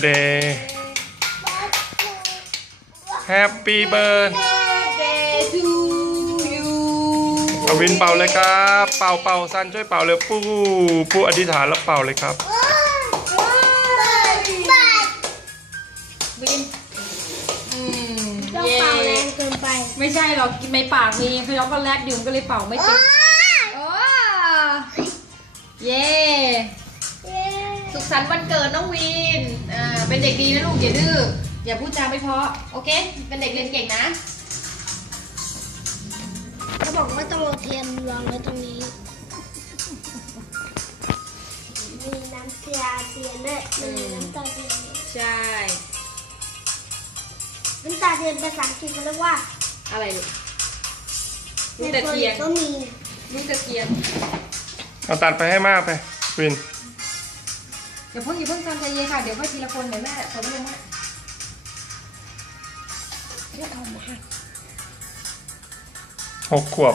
birthday happy birthday to you อวินเป่าเลยครับ เป่าเป่าซันช่วยเป่าเลยปู่ปู่อธิษฐานแล้วเป่าเลยครับไม่ใช่หรอกกินไม่ปากมีพยองก็แรกดื่มก็เลยเป่าไม่ติดโอ้เย่สุขสันต์วันเกิดน้องวินเป็นเด็กดีนะลูกอย่าดื้ออย่าพูดจาไม่เพาะ โอเค เป็นเด็กเรียนเก่งนะเขาบอกว่าต้องเอทียนวางไว้ตรงนี้ มีน้ำชาเทียนเนี่ยมีน้ำตาเทียนใช่น้ำตาเทียนภาษาอังกฤษเขาเรียกว่า อะไรลูกน้ำตาเทียนก็มีน้ำตาเทียนเอาตัดไปให้มากไปวินี๋ยวพ่งอย่าพ่งจำใจเย็นค่ะ เดี๋ยวค่อทีละคนเดี๋ยวแม่เขาไม่ลงแม่หกขวบ